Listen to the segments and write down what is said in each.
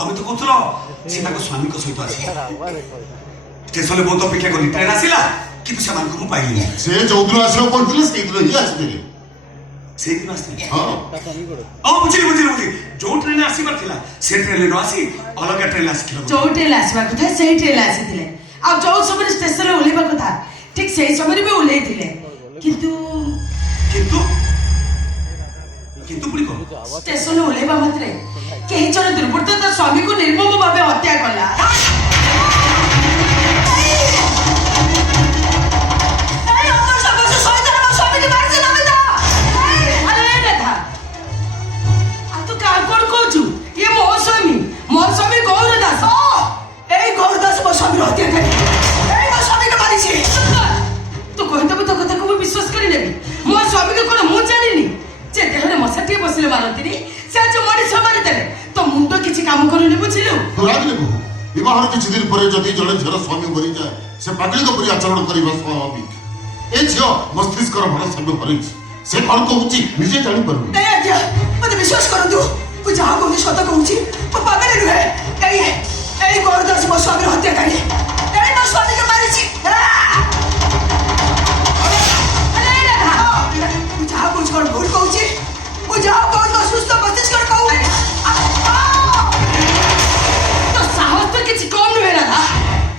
तमें तो कहूल सी स्वामी सहित आसी स्टेशन बहुत अपेक्षा कली ट्रेन आसला किंतु से पाइली से जो दिन आसो पड़ते से दिन ही आसते से दिन आसते हाँ बुझी बुझी बुझी जो ट्रेन आसबार थिला से ट्रेन न आसी अलग ट्रेन आसी जो ट्रेन आसबा कथा से ट्रेन आसीथिले आ जो समय स्टेशन रे ओलेबा कथा ठीक सही समय में ओलेथिले किंतु किंतु किंतु पुरी को स्टेशन रे ओलेबा मात्रे केही जन दुर्बृत्त स्वामी को निर्मम भावे हत्या कला विवाह किसी दिन पर जदि जड़े झर स्वामी मरी जाए से पागल परी आचरण करवा स्वाभाविक ए झील मस्तिष्क भरसा हर से कौन कहूँ निजे जानी पार मत विश्वास करूँ तू जहाँ कहूँ सत कहूँ पागल नुहे गौरदास मो स्वामी हत्याकारी मो स्वामी को मारी जहाँ कहूँ कौन भूल कहूँ जहाँ कहूँ तो सुस्थ मस्तिष्क कहूँ तो साहस तो किसी कम नुहे ना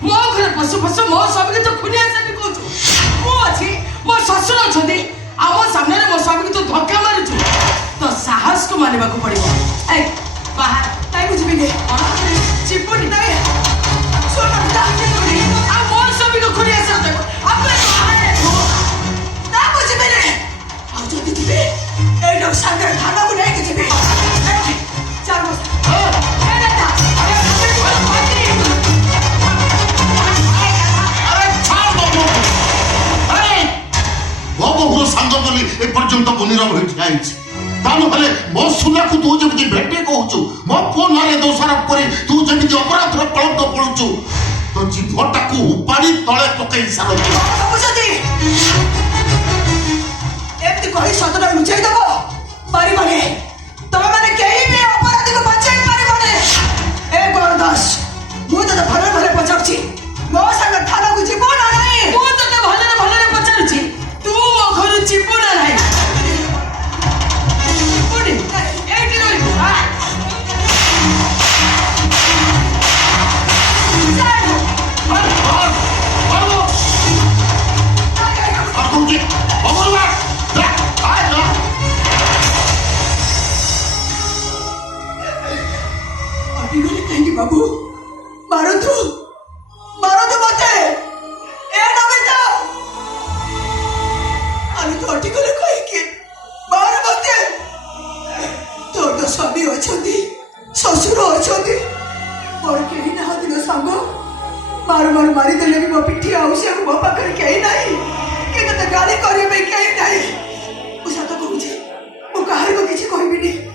मो घर पशु पशु मो स्वामी तो खुनिया से भी कहूँ मो अच्छी मो शशुर अच्छा आम सामने मो स्वामी को तो धक्का मारुचु तो साहस को मानवा को पड़े बाहर ताई को जीवी चिपुनी ताई सोना ता चिपुनी आ मोर स्वामी को खुनिया से तक अपने बाहर ना को जीवी रे आ जदी जीवी ए लोग सागर थाना को नहीं के जीवी चार बस ए दादा अरे छाड़ बाबू अरे बाबू को संग बोली ए पर्यंत बनिरा भई ठाइछि तानु भले मो सुना को तू जब भेटे कहूचु मो फोन रे दोसरा करे तू जब अपराध रो कलंक पड़ुचु तो जीवटा को उपाड़ी तळे पकई सारो बुझती एमती कहि सतरा लुचाई दबो पारी बने तमे माने केही भी अपराधी को बचाई पारी बने ए गौरदास मु तो भले भले पचारछि मो संग थाना को जीवो ना नाही मु तो भले भले पचारछि तू मो घर जीवो ना नाही बाबू मारो तू मते ए नमिता अरे तो अटिकले कहि के मारो मते तो स्वामी अछंती ससुर अछंती मोर केही ना दिनो संग मार मारी देले भी मो पिठी आउसे मो पाखर केही नाही के तो गाली करे पे केही नाही उसा तो कहूची मो काहर को किछि कहबिनी